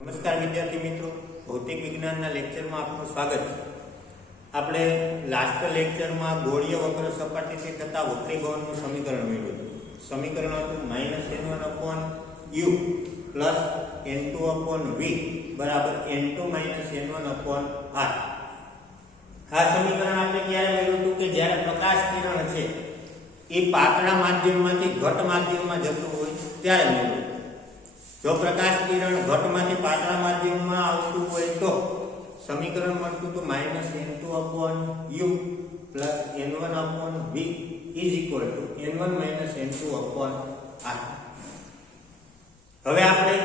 નમસ્કાર વિદ્યાર્થી મિત્રો, ભૌતિક વિજ્ઞાનના લેક્ચરમાં આપનું સ્વાગત છે. આપણે લાસ્ટ લેક્ચરમાં ગોળીય વક્ર સપાટીથી થતા વક્રીભવનનું સમીકરણ મેળવ્યું હતું. સમીકરણ હતું -n1/u પ્લસ n2/v બરાબર n2 - n1/r. આ સમીકરણ આપણે ક્યારે મેળવ્યું હતું કે જ્યારે પ્રકાશ કિરણ છે એ પાતળા માધ્યમમાંથી ઘટ માધ્યમમાં જતું હોય ત્યારે મેળવ્યું. જો પ્રકાશ કિરણ ઘટમાંથી પાતળા માધ્યમમાં આવતું હોય તો સમીકરણ મળતું તો -n2/u plus n1/v is equal to n1 - n2/r. હવે આપણે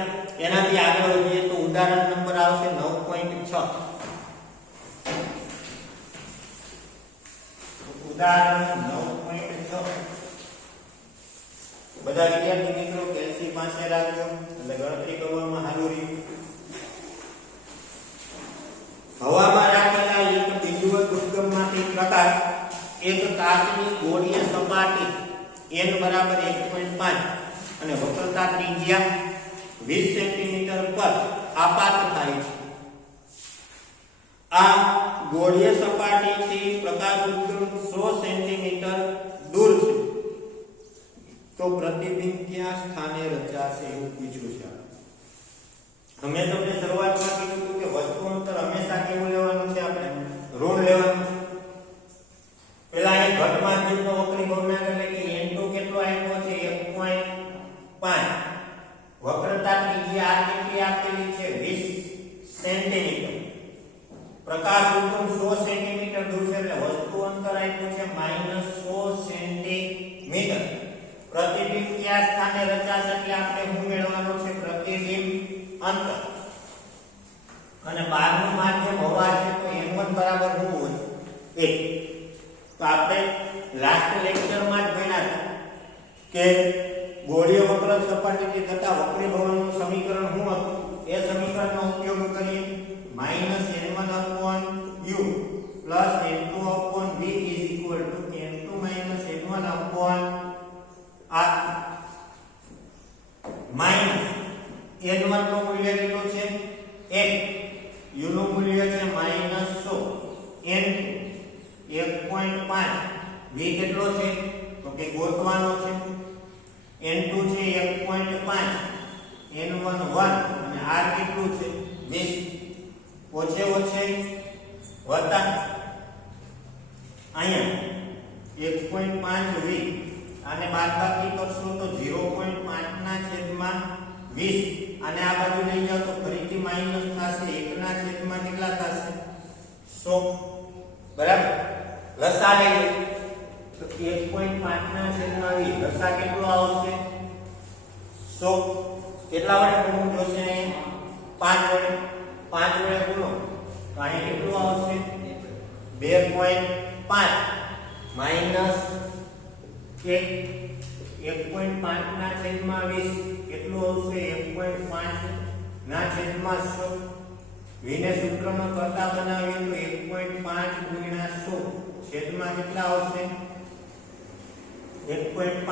એનાથી આગળ વધીએ તો ઉદાહરણ નંબર આવશે 9.6. ઉદાહરણ 9.6 બધા વિદ્યાર્થી મિત્રો કેલ્સી પાસે રાખજો એટલે ગણતરી કરવામાં સારું રહ્યું. હવામાં રાખેલા એક બિંદુવત ઉદ્ગમમાંથી પ્રકાશ એક કાચની ગોળીય સપાટી n બરાબર 1.5 અને વક્રતા ત્રિજ્યા 20 સેન્ટીમીટર પર આપાત થાય છે. આ ગોળીય સપાટીથી પ્રકાશ ઉદ્ગમ 100 સેન્ટીમીટર દૂર છે તો પ્રતિબિંબ ક્યાં સ્થાને રચાશે એવું પૂછ્યું છે. અમે તમને શરૂઆતમાં કીધું હતું કે વસ્તુ અંતર હંમેશા કેવું લેવાનું છે, આપણે ઋણ લેવાનું છે. પહેલા એ ઘટ માધ્યમનો વક્રીભવનાંક એટલે કે n2 કેટલો આપ્યો છે 1.5. વક્રતા ત્રિજ્યા r કેટલી આપેલી છે 20 સેન્ટીમીટર. પ્રકાશ ઉદ્ગમ 100 સેન્ટીમીટર દૂર છે એટલે વસ્તુ અંતર આપ્યું છે -100 સેન્ટીમીટર. પ્રતિબિંબ કયા સ્થાને રચાશે એટલે આપણે શું મેળવવાનું છે પ્રતિબિંબ અંતર. અને બહારનું માધ્યમ હવા છે તો n1 બરાબર શું હોય 1. તો આપણે લાસ્ટ લેક્ચરમાં જ ભણ્યા હતા કે ગોળીય વક્ર સપાટીથી થતા વક્રીભવનનું સમીકરણ શું હતું. એ સમીકરણનો ઉપયોગ કરીએ -n1/u plus n2/v is equal to n2 - n1/r minus n1 નું મૂલ્ય કેટલું છે 1, u નું મૂલ્ય છે -100, n 1.5, v કેટલો છે તો કે ગોતવાનો છે. n2 છે 1.5, n1 1 અને r કેટલું છે 20. ઓછે ઓછે વત્તા અહીંયા 1.5 v આને બાદબાકી કરશો તો 0.5 ના છેદમાં 20 અને આ બાજુ લઈ જાઓ તો ફરીથી માઈનસ થશે. 1 ના છેદમાં કેટલા થશે 100 બરાબર. લસા લઈએ તો 1.5 ના છેદમાં 20 લસા કેટલો આવશે 100. કેટલા વડે ગુણવું જોશે 5 વડે. 5 વડે ગુણો તો અહીં કેટલું આવશે 2.5 માઈનસ 1.5 ના છેદમાં 20 કેટલું આવશે 1.5 ના છેદમાં 100. v ને સૂત્રમાં કરતા બનાવીએ તો 1.5 ગુણ્યા 100 છેદમાં કેટલા આવશે 1.5.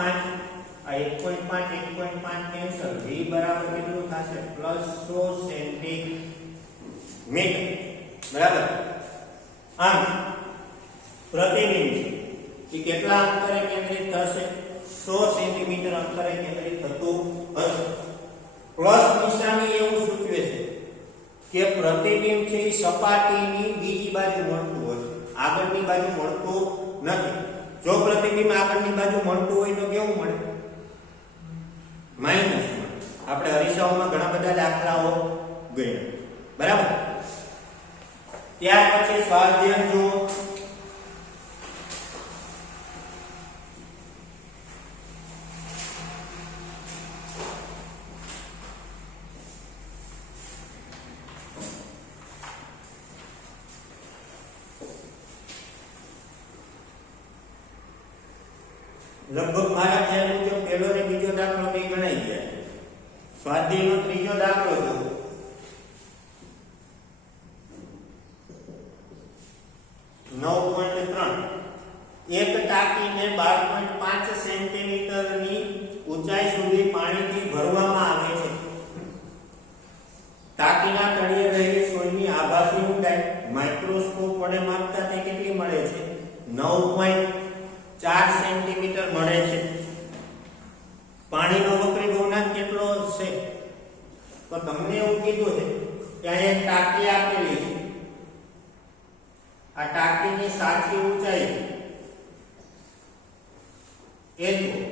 આ 1.5 કેન્સલ. v બરાબર કેટલું થશે +100 સેન્ટીમીટર બરાબર. આમ પ્રતિબિંબ એ કેટલા અંતરે કેન્દ્રિત થશે 100 સેન્ટીમીટર અંતરે કેન્દ્રિત થતું હશે. પ્લસ નિશાની એવું સૂચવે છે કે પ્રતિબિંબ છે એ સપાટીની બીજી બાજુ મળતું હોય, આગળની બાજુ મળતું નથી. જો પ્રતિબિંબ આગળની બાજુ મળતું હોય તો કેવું મળે માઈનસ. આપણે અરીસાઓમાં ઘણા બધા દાખલાઓ ગણ્યા બરાબર. ત્યાર પછી સ્વાધ્યાય જુઓ. લગભગ મારા ખ્યાલ મુજબ પહેલો ને બીજો દાખલો બે ગણાઈ ગયા. સ્વાધ્યાયનો ત્રીજો દાખલો જો 9.3. એક ટાંકીને 12.5 સેન્ટીમીટરની ઊંચાઈ સુધી પાણીથી ભરવામાં આવે છે. ટાંકી ટાંકીના તળિયે રહેલી સોયની આભાસી ઊંડાઈ માઇક્રોસ્કોપ વડે માપતા તે કેટલી મળે છે? 9.4 સેન્ટીમીટર મળે છે. પાણીનો વક્રી ગૌણાંક કેટલો છે? તો તમને એવું કીધું છે કે અહીંયા એક ટાંકી આપેલી છે. આ ટાંકીની સાચી ઊંચાઈ એટલું,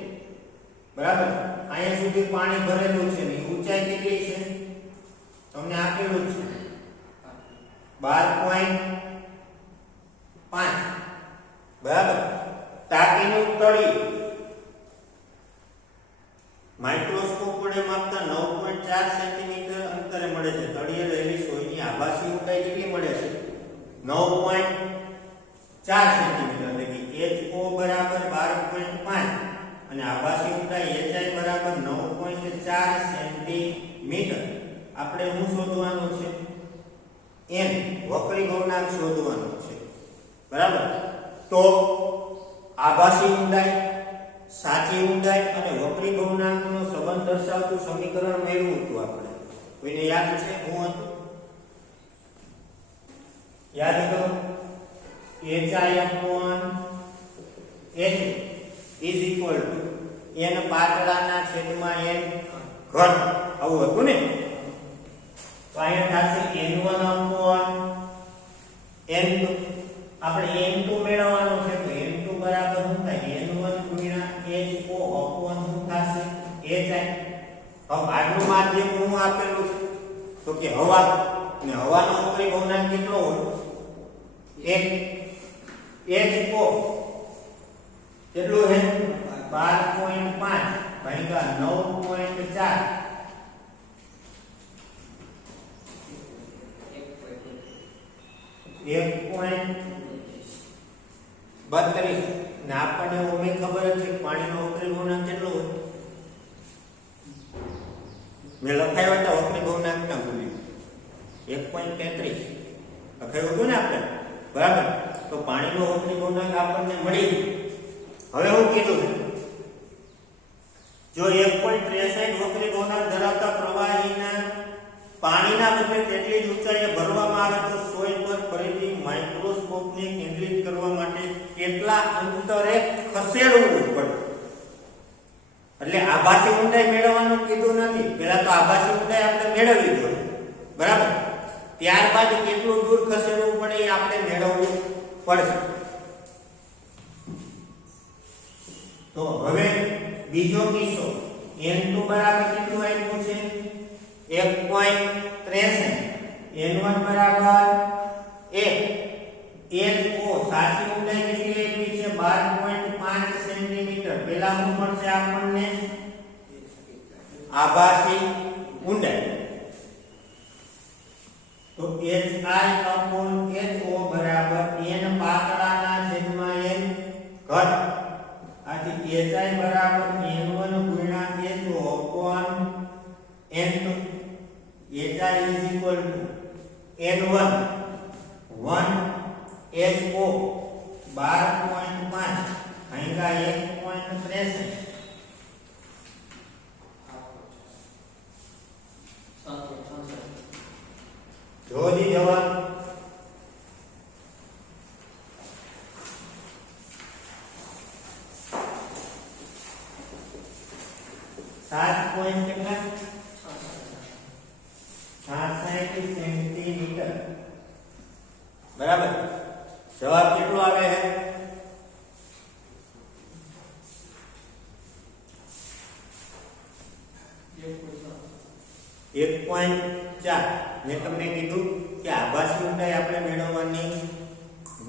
બરાબર. અહીંયા સુધી પાણી ભરેલું છે ને ઊંચાઈ કેટલી છે તમને આપેલું છે 12.5, બરાબર. ટાંકીનું તળિયું માઇક્રોસ્કોપ વડે માપતા 9.4 સેન્ટીમીટર અંતરે મળે છે. તળિયે રહેલી સોયની આભાસી ઊંડાઈ કેટલી મળે છે? 9.4 સેન્ટીમીટર, એટલે કે HO બરાબર 12.5 અને આભાસી ઊંડાઈ HI બરાબર 9.4 સેન્ટીમીટર. આપણે શું શોધવાનું છે? n વક્રી ગૌણાંક શોધવાનો છે, બરાબર. તો આભાસી ઊંડાઈ, સાચી ઊંડાઈ અને વક્રી ગૌણાંકનો સંબંધ દર્શાવતું સમીકરણ મેળવ્યું હતું આપણે. કોઈને યાદ છે? હું હતું યાદ કરો. HI upon H is equal to n પાતળાના છેદમાં n ઘન, આવું હતું ને. તો અહીંયા થશે n1 upon n2. આપણે n2 મેળવવાનું છે તો n2 બરાબર શું થાય? n1 ગુણ્યા HO upon શું થશે? HI. હવે બહારનું માધ્યમ શું આપેલું છે? તો કે હવા, અને હવાનો વક્રી ગૌણાંક કેટલો હોય? 1. HO કેટલું છે? 12.5 ભાગ્યા 9.4, 1.32. ને આપણને ઓમે ખબર જ છે પાણીનો વક્રી ગૌણાંક કેટલો હોય? મેં લખાયો હતો વક્રી ગૌણાંક ના ભૂલી 1.33 લખાયું હતું ને આપણે, બરાબર. તો પાણીનો વક્રી ગૌણાંક આપણને મળી. હવે હું કીધું છે જો 1.63 વક્રી ગૌણાંક ધરાવતા પ્રવાહીના પાણીના બદલે તેટલી જ ઊંચાઈએ ભરવામાં આવે તો સોય પર ફરીથી માઇક્રોસ્કોપને કેન્દ્રિત કરવા માટે કેટલા અંતરે ખસેડવું પડે? એટલે આભાસી ઊંડાઈ મેળવવાનું કીધું નથી. પહેલા તો આભાસી ઊંડાઈ આપણે મેળવવી જોઈએ, બરાબર. ત્યારબાદ કેટલું દૂર ખસેડવું પડે એ આપણે મેળવવું પડશે. તો હવે બીજો કિસ્સો, n2 બરાબર કેટલું આપ્યું છે? 1.63, n1 બરાબર 1, HO સાચી ઊંડાઈ કેટલી આપી છે? 12.5 સેન્ટીમીટર. પહેલા શું મળશે આપણને? આભાસી ઊંડાઈ. તો HI upon HO બરાબર n પાતળાના છેદમાં n ઘન. આથી HI બરાબર n1 ગુણ્યા HO upon n2. HI is equal to n1 1 HO 12.5 ભાગ્યા 1.63. જોજી જવાબ 7.66 સેન્ટીમીટર, બરાબર. જવાબ કેટલો આવે છે? 1.4. મેં તમને કીધું કે આભાસી ઊંડાઈ આપણે મેળવવાની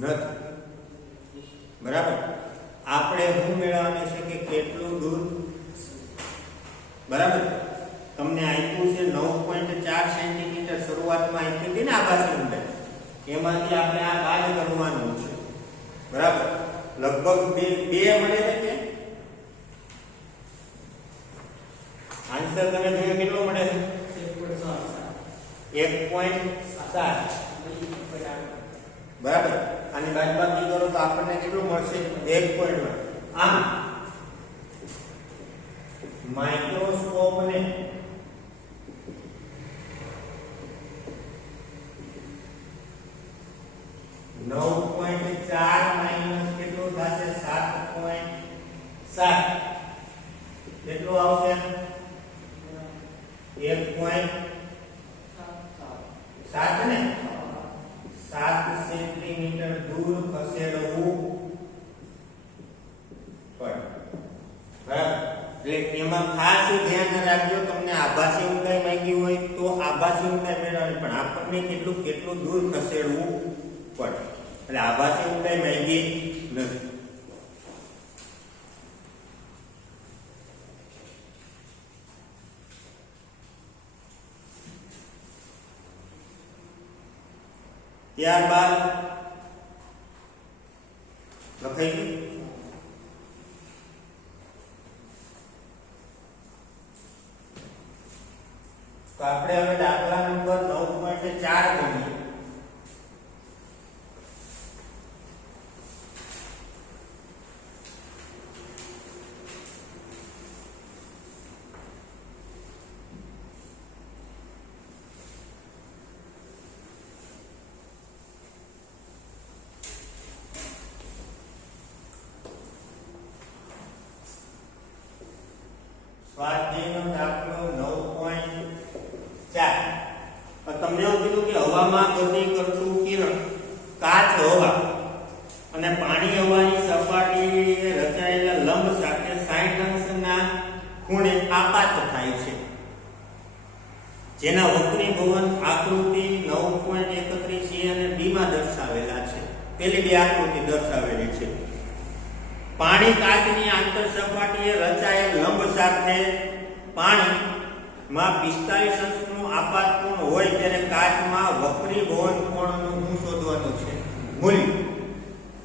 નથી, બરાબર. આપણે શું મેળવવાની છે કે કેટલું દૂર, બરાબર. તમને આપ્યું છે 9.4 સેન્ટીમીટર શરૂઆતમાં આપી હતી ને આભાસી ઊંડાઈ, એમાંથી આપણે આ બાદ કરવાનું છે, બરાબર. લગભગ 2 મળે છે કે આન્સર તમે જોયો કેટલો મળે છે? 1.7, બરાબર. આની બાદબાકી કરો તો આપણને કેટલું મળશે? 1.1. આમ માઇક્રોસ્કોપને 9.4 માઈનસ કેટલું થશે 7.7 કેટલું આવશે 1.7 ને 7 સેન્ટીમીટર દૂર ખસેડવું પડે બરાબર એટલે એમાં ખાસ ધ્યાન રાખજો તમને આભાસી ઊંડાઈ માંગી હોય તો આભાસી ઊંડાઈ મેળવવાની પણ આપણને કેટલું દૂર ખસેડવું પડે એટલે આભાસી ઊંડાઈ માંગી નથી ત્યારબાદ લખાઈ ગયું તો આપણે હવે દાખલા નંબર 9.4 ગણીએ સ્વાધ્યાયનો દાખલો 9.4 તમને એવું કીધું કે હવામાં ગતિ કરતું કિરણ કાચ હવા અને પાણી હવાની સપાટીએ રચાયેલા લંબ સાથે 60 અંશના ખૂણે આપાત થાય છે જેના વક્રીભવન આકૃતિ 9.31 A અને B માં દર્શાવેલા છે પેલી બે આકૃતિ દર્શાવેલી છે પાણી કાચની આંતર સપાટીએ રચાયેલ લંબ સાથે પાણીમાં 45 અંશનું આપાત કોણ હોય ત્યારે કાચમાં વક્રીભવન કોણનું શોધવાનું છે મૂલ્ય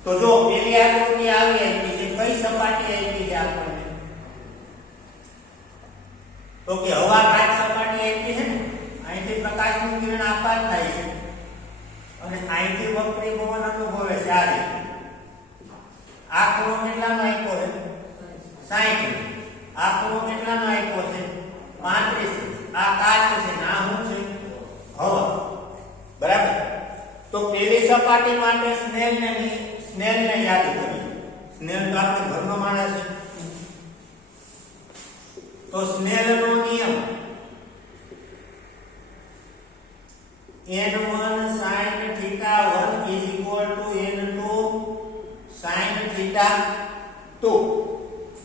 તો જો પેલી આકૃતિ આવી હતી છે કઈ સપાટી આવી છે આપણને તો કે હવા કાચ સપાટી આવી છે ને અહીંથી પ્રકાશનું કિરણ આપાત થાય છે અને અહીંથી વક્રીભવન અનુભવે છે આ રીતે આ ખૂણો કેટલાનો આપ્યો છે 60 આ ખૂણો કેટલાનો આપ્યો છે 35 આ કાચ છે ના શું છે હવા બરાબર તો પેલી સપાટી માટે સ્નેલને યાદ કરીએ સ્નેલ તો આપણે ઘરનો માણસ છે તો સ્નેલનો નિયમ n1 sin θ1 n2 sin θ2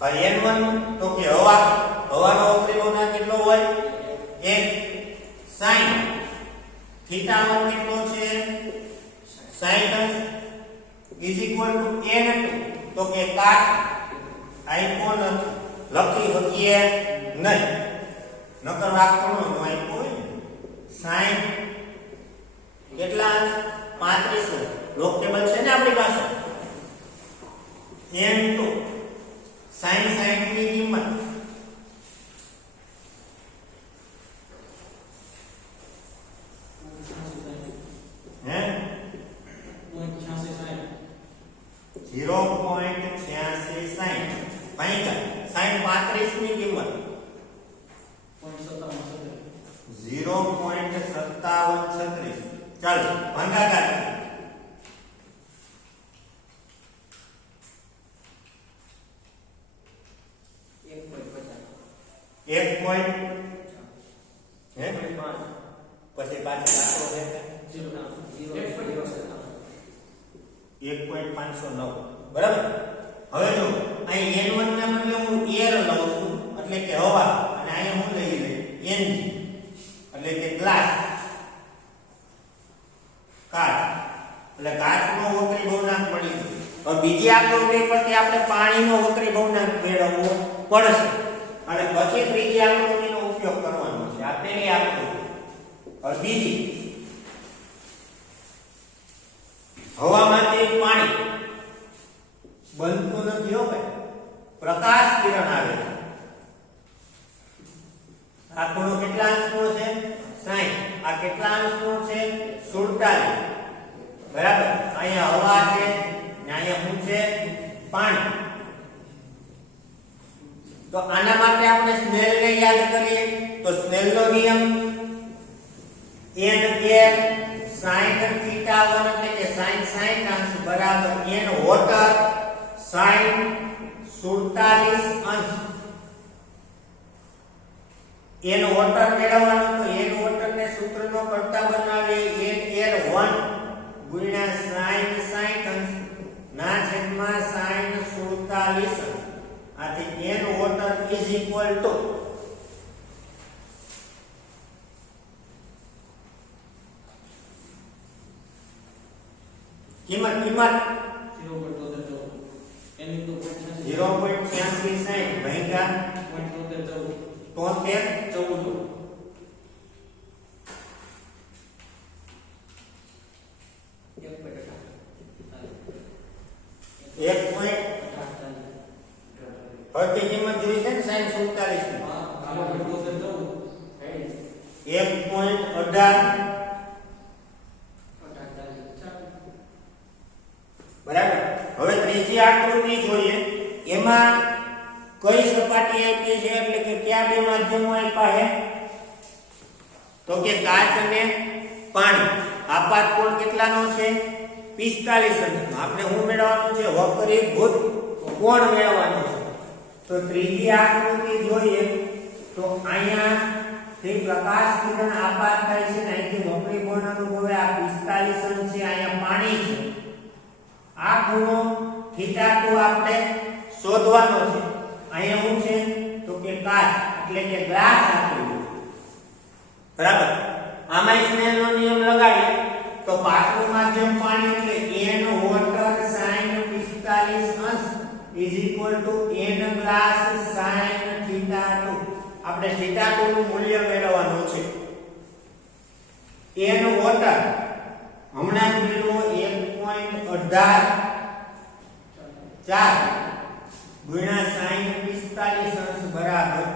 હવે n1 તો કે હવાનો વક્રીભવન કેટલો હોય 1 sin θ1 કેટલો છે 60 n2 તો કે કાચ આઈકોન લખી શકીએ નહીં નકર રાખવાનો નો આઈકો હોય sin કેટલા 35 લોક ટેબલ છે ને આપણી પાસે n2 sin 60 ની કિંમત હે 0.86 sin ભાઈ sin 35 ની કિંમત 0.5736 ચાલો ભાગાકાર 1 પોઈન્ટ હે પછી પાછળ આખો છે 1.509 બરાબર હવે જો અહીં n1 ના બદલે હું એર લઉં છું એટલે કે હવા અને અહીંયા હું લઈ લઈ ng એટલે કે ગ્લાસ કાચ એટલે કાચનો વક્રીભવનાંક મળી ગયો હવે બીજી આકૃતિ પરથી આપણે પાણીનો વક્રીભવનાંક મેળવવો પડશે અને પછી ત્રીજી આકૃતિનો ઉપયોગ કરવાનો છે આ પહેલી આકૃતિ હવે બીજી હવામાંથી પાણી બનતું નથી હો ભાઈ પ્રકાશ કિરણ આવે છે આ ખૂણો કેટલા અંશનો છે 60 આ કેટલા અંશનો છે 47 બરાબર અહીંયા હવા છે ને અહીંયા શું છે પાણી તો આના માટે આપણે સ્નેલને યાદ કરીએ તો સ્નેલનો નિયમ n2 sin sin થીટા 1 એટલે કે sin 60 અંશ બરાબર n વોટર sin 47 અંશ n વોટર મેળવવાનો તો n વોટર ને સૂત્રનો કરતા બનાવીએ n r 1 ગુણ્યા sin 60 અંશ ના છેદમાં sin 47 અંશ આથી n water is equal to કિંમત 0.86 ભાગ્યા 73 એક પોઈન્ટ હળતી કિંમત જોઈ છે ને sin 47 ની 1.18 બરાબર. હવે ત્રીજી આકૃતિ જોઈએ. એમાં કઈ સપાટી આપી છે એટલે કે કયા બે માધ્યમો આપ્યા છે તો કે કાચ અને પાણી. આપાત કોણ કેટલાનો છે 45 અંશનો. આપણે શું મેળવવાનું છે વક્રીભૂત કોણ મેળવવાનો છે. તો ત્રીજી આકૃતિ જોઈએ તો અહીંયા થી પ્રકાશ કિરણ આપાત થાય છે ને અહીંથી વક્રીકોણ અનુભવે આ 45 અંશ છે. અહીંયા પાણી છે. આ ખૂણો θ2 આપણે શોધવાનો છે. અહીંયા શું છે તો કે કાચ એટલે કે ગ્લાસ આપેલું છે. બરાબર. આમાં સ્નેલનો નિયમ લગાડીએ તો પાછલું માધ્યમ પાણી એટલે n વોટર sin 45 અંશ n ગ્લાસ sin θ2. આપણે θ2 નું મૂલ્ય મેળવવાનું છે. n વોટર હમણાં મેળવો 1.18 ગુણ્યા sin 45 અંશ બરાબર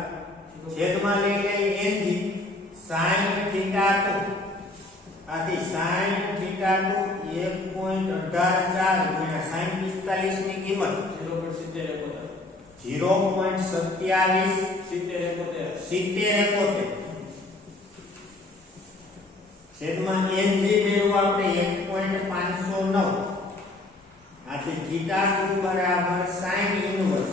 છેદમાં લઈ લઈએ n થી sin θ2 આથી sin θ2 1.18 ગુણ્યા sin 45 ની કિંમત 0.27 છેદમાં n થી મેળવો આપણે 1.509 આથી θ2 બરાબર sin ઇન્વર્સ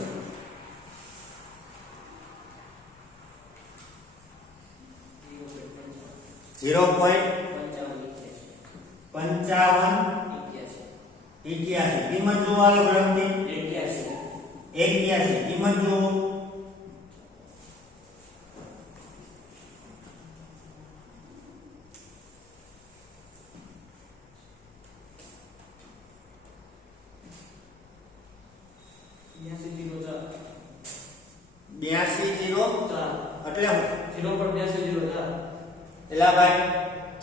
0.55 કિંમત જોવાનો ઝડપથી 81 કિંમત જુઓ 8204 એટલે એલા ભાઈ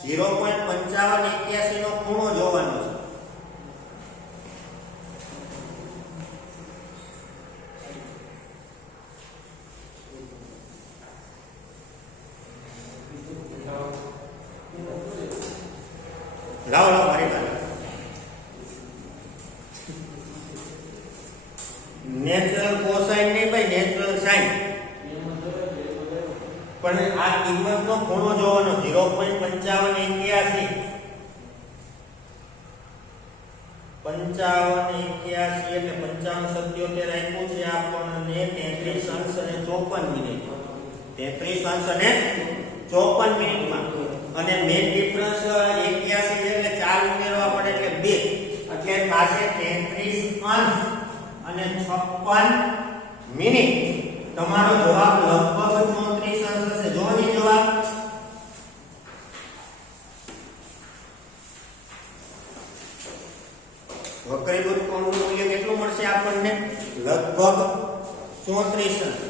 0.5581 નો ખૂણો જોવાનો છે. લાવો મારી પાસે નેચરલ કોસાઇન નહીં ભાઈ નેચરલ સાઇન પણ આ કિંમતનો ખૂણો જોવાનો 0.5581 એટલે 55 આપ્યું છે આપણને 33 અંશ અને 54 મિનિટ 33 અંશ અને 54 મિનિટમાં અને મેન ડિફરન્સ 81 છે એટલે 4 ઉમેરવા પડે એટલે 2 એટલે થશે 33 અંશ અને 56 મિનિટ. તમારો જવાબ લગભગ 34 અંશ હશે. જો ની જવાબ વક્રીભૂત કોણનું મૂલ્ય કેટલું મળશે આપણને લગભગ 34 અંશ.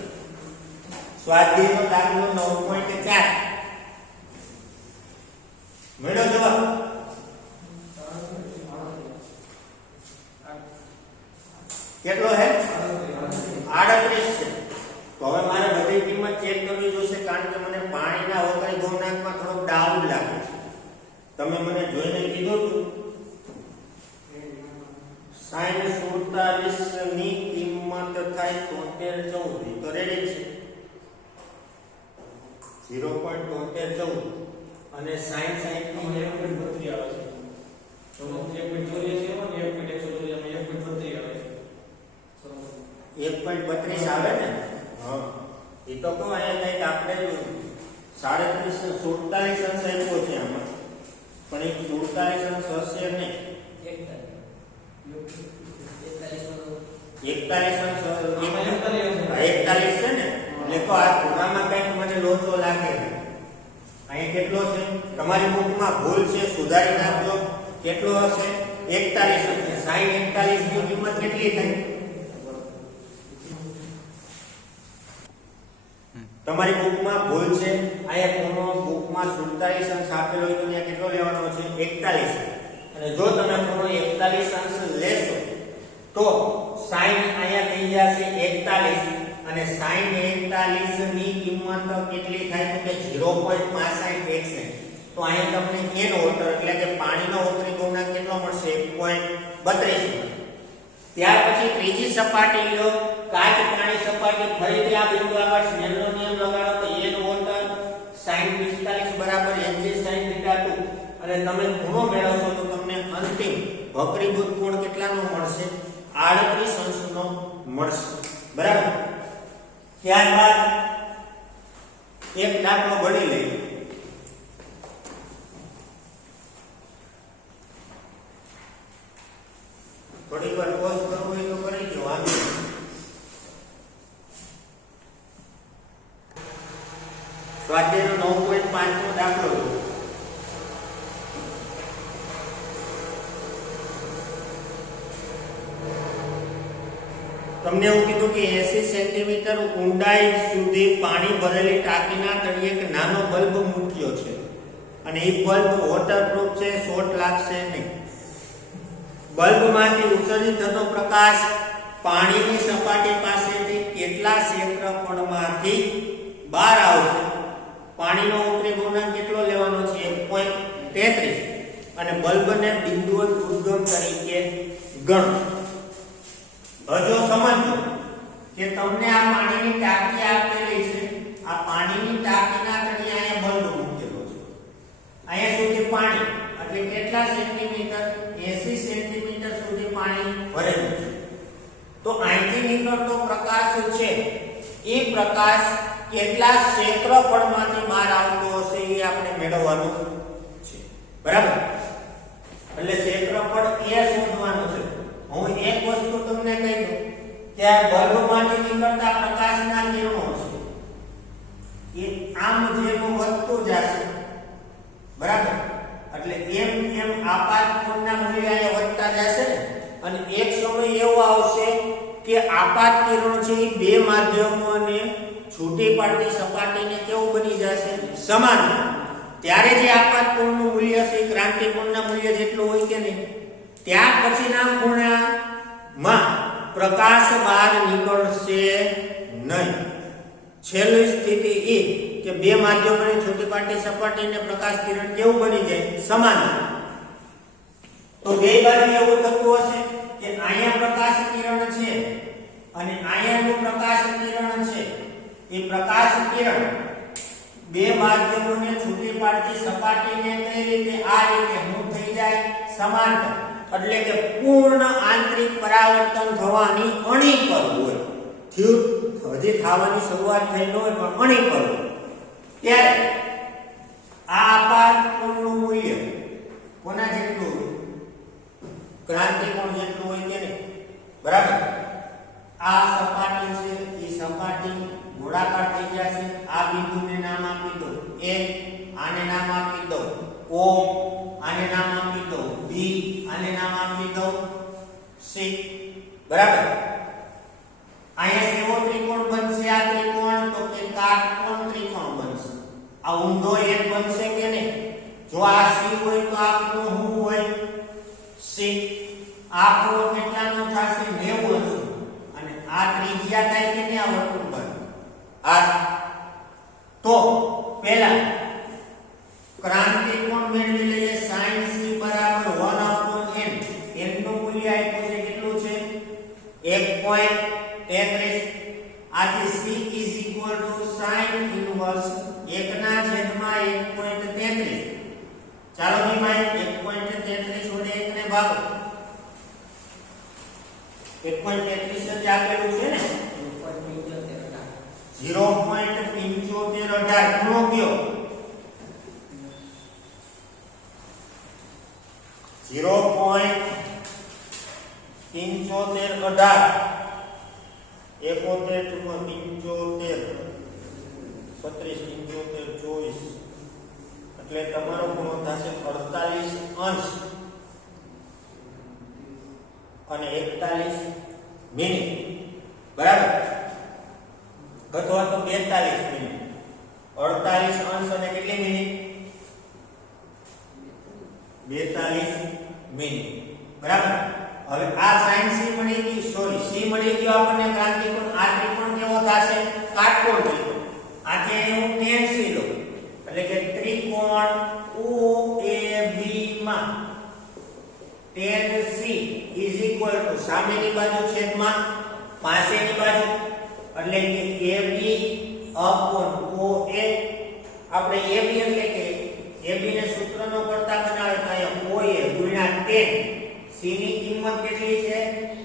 સ્વાધ્યાયનો દાખલો 9.4 મળ્યો જવાબ. કેટલો હે 38 છે. તો હવે મારે બધી કિંમત ચેક કરવી જોશે કારણ કે મને પાણીના વક્રી ગુણાંકમાં થોડો ડાઉટ લાગે છે. તમે મને જોઈને કીધું sin 47 ની કિંમત થાય 7314 તો રેડી છે 0.7314 અને sin 60 ની 1.32 આવે છે. બુકમાં ભૂલ છે, સુધારી નાખજો. કેટલો હશે? 41. sin 41 ની કિંમત કેટલી થાય? તમારી બુકમાં ભૂલ છે. અહીંયા કોનો બુકમાં 47 અંશ આપેલો હોય તો ત્યાં કેટલો લેવાનો છે? 41. અને જો તમે કોનો 41 અંશ લેશો તો sin અહીંયા થઈ જશે 41 અને sin 41 ની કિંમત કેટલી થાય તો કે 0.65 તો અહીંયા તમને n વોટર એટલે કે પાણીનો ઉતરી ગુણાંક કેટલો મળશે? 1.32. ત્યાર પછી ત્રીજી સપાટી લો, કાચ પાણી સપાટી. ફરીથી આ બિંદુ આગળ સ્નેલનો નિયમ લગાડો તો n વોટર sin 45 બરાબર mg sin θ2 અને તમે ખૂણો મેળવશો તો તમને અંતિમ વક્રીભૂત કોણ કેટલાનો મળશે? 38 અંશનો મળશે. બરાબર. ત્યારબાદ એક દાખલો ગણી લઈએ. થોડી વાર પોઝ કરવો હોય તો કરી દો. વાંધો નહીં. સ્વાધ્યાયનો 9.5 નો દાખલો લો. તમને એવું કીધું કે 80 સેન્ટીમીટર ઊંડાઈ સુધી પાણી ભરેલી ટાંકીના તળિયે એક નાનો બલ્બ મૂક્યો છે અને એ બલ્બ વોટરપ્રૂફ છે, શોર્ટ લાગશે નહીં. બલ્બમાંથી ઉત્સર્જિત થતો પ્રકાશ પાણીની સપાટી પાસેથી કેટલા ક્ષેત્રફળમાંથી બહાર આવશે? પાણીનો ઉતરી ગુણાંક કેટલો લેવાનો છે? 1.33 અને બલ્બને બિંદુઓ ઉદ્ગમ તરીકે ગણો. હજુ સમજો કે તમને આ પાણીની ટાંકી આપેલી છે. આ પાણીની ટાંકીના તળિયે અહીંયા બલ્બ મૂકેલો છે. અહીંયા સુધી પાણી એટલે કેટલા સેન્ટીમીટર? 80 સેન્ટીમીટર સુધી પાણી ભરેલું છે. તો અહીંથી નીકળતો પ્રકાશ છે એ પ્રકાશ કેટલા ક્ષેત્રફળમાંથી બહાર આવતો હશે એ આપણે મેળવવાનું છે. બરાબર. એટલે ક્ષેત્રફળ એ શોધવાનું છે. હું એક વસ્તુ તમને કહી દઉં કે આ બલ્બમાંથી નીકળતા પ્રકાશના કિરણો છે એ આમ જેમ વધતું જશે. બરાબર. એટલે એમ એમ આપાત કોણના મૂલ્ય વધતા જશે ને અને એક સમય એવો આવશે કે આપાત કિરણો છે એ બે માધ્યમોને છૂટી પાડતી સપાટીને કેવું બની જશે? સમાન. ત્યારે જે આપાત કોણનું મૂલ્ય છે ક્રાંતિ કોણના મૂલ્ય જેટલું હોય કે નહીં, ત્યાર પછીના ખૂણામાં પ્રકાશ બહાર નીકળશે નહીં. છેલ્લી સ્થિતિ એ કે બે માધ્યમોની છૂટી પાડતી સપાટીને પ્રકાશ કિરણ કેવું બની જાય? સમાન. તો બે બાજુ એવું થતું હશે કે અહીંયા પ્રકાશ કિરણ છે અને અહીંયાનું પ્રકાશ કિરણ છે. એ પ્રકાશ કિરણ બે માધ્યમોને છૂટી પાડતી સપાટીને કઈ રીતે? આ રીતે હું થઈ જાય સમાંતર. એટલે કે પૂર્ણ આંતરિક પરાવર્તન થવાની અણી પર હોય. હજી થવાની શરૂઆત થઈ ન હોય પણ અણી પર હોય ત્યારે આ આપાત કોણનું મૂલ્ય કોના જેટલું હોય? ક્રાંતિ કોણ જેટલું હોય કે નહીં. બરાબર. આ સપાટી છે એ સપાટી ગોળાકાર થઈ જશે. આ બિંદુને નામ આપી દો A, આને નામ આપી દો O, આને નામ આપી દો B, આને નામ આપી દો C. બરાબર. અહીંયા કેવો ત્રિકોણ બનશે? આ ત્રિકોણ તો કે કાટકોણ ત્રિકોણ બનશે. આ ઊંધો એક બનશે કે નહીં? જો આ C હોય તો આ ખૂણો શું હોય? C. આ ખૂણો કેટલાનો થશે? 90 અંશ. અને આ ત્રિજ્યા થાય કે નહીં? આ વર્તુળ પર આ તો પહેલા ક્રાંતિ કોણ મેળવી લઈએ. sin c બરાબર 1/n. n નું મૂલ્ય આપ્યું છે કેટલું છે? 1.33. આથી c sin ઇન્વર્સ 1/1.33. ચાલો ભાઈ 1.33 વડે 1 ને ભાગો. 1.33 જ આપેલું છે ને. 0.7518 ખૂણો કયો? 0.7518 71 75 35 75 24 એટલે તમારો ખૂણો થશે 48 અંશ અને 41 મિનિટ, બરાબર? અથવા તો 42 મિનિટ. 48 અંશ અને કેટલી મિનિટ? 42 મિનિટ, બરાબર? હવે આ sin c મળી ગઈ, સોરી c મળી ગયો આપણને ક્રાંતિકોણ. આ ત્રિકોણ કેવો થશે? કાટકોણ ત્રિકોણ. આથી હું tan c લઉં એટલે કે ત્રિકોણ OAB માં tan c = સામેની બાજુ છેદમાં પાસેની બાજુ એટલે કે AB OA. આપણે AB એટલે કે AB ને સૂત્રનો કરતા બનાવે તો અહીંયા OA ગુણ્યા tan. c ની કિંમત કેટલી છે?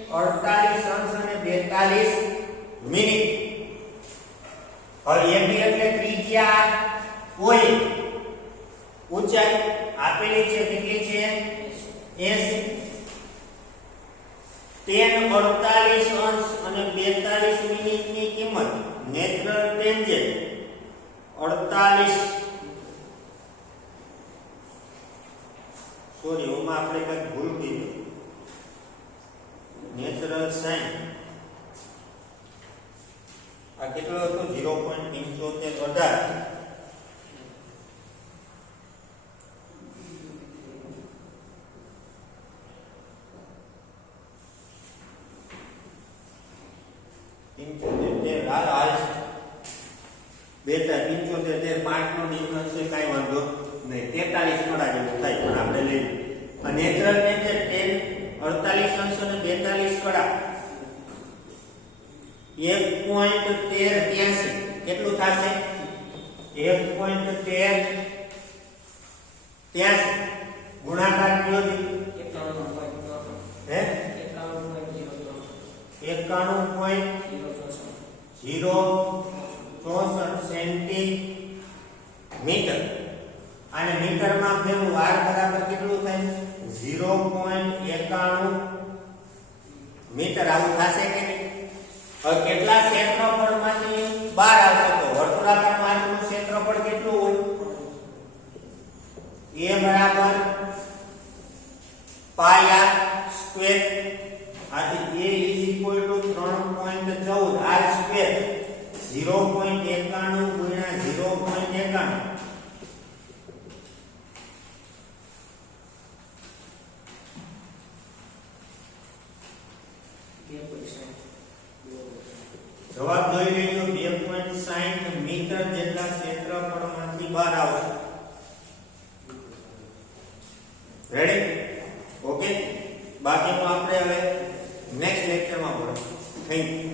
48 અંશ અને 42 મિનિટ. હવે AB એટલે ત્રિજ્યા, OA ઊંચાઈ આપેલી છે કેટલી છે? 80. tan 48 અંશ અને 42 મિનિટની કિંમત નેચરલ ટેન્જેન્ટ 48 સોરી ઓમાં આપણે કંઈક ભૂલ કરી. નેચરલ સાઇન આ કેટલો હતો? 0.7518. બેટા 75 5 નો ડિફરન્સ છે, કાઈ વાંધો નહીં. 43 કડા જેવું થાય પણ આપણે લઈ. આ નેચરલ ટેન્જેન્ટ tan 48 અંશ અને 42 કડા 1.1383 કેટલું થશે? 1.1383 ગુણાકાર કયો છે? 91.064 સેન્ટીમીટર. અને મીટરમાં ફેરવું r બરાબર કેટલું થાય? 0.91 મીટર. આવું થશે કે નહીં? હવે કેટલા ક્ષેત્રફળમાંથી બહાર આવશે તો વર્તુળાકાર માર્ગનું ક્ષેત્રફળ કેટલું હોય? a બરાબર પાઈ r સ્ક્વેર. આથી a = 3.14 r સ્ક્વેર. 0.91 ગુણ્યા 0.91 જવાબ જોઈ લેજો. 2.60 મીટર જેટલા ક્ષેત્રફળમાંથી બહાર આવશે. રેડી? ઓકે. બાકીનું આપણે હવે નેક્સ્ટ લેક્ચરમાં ભણીશું. Thank you.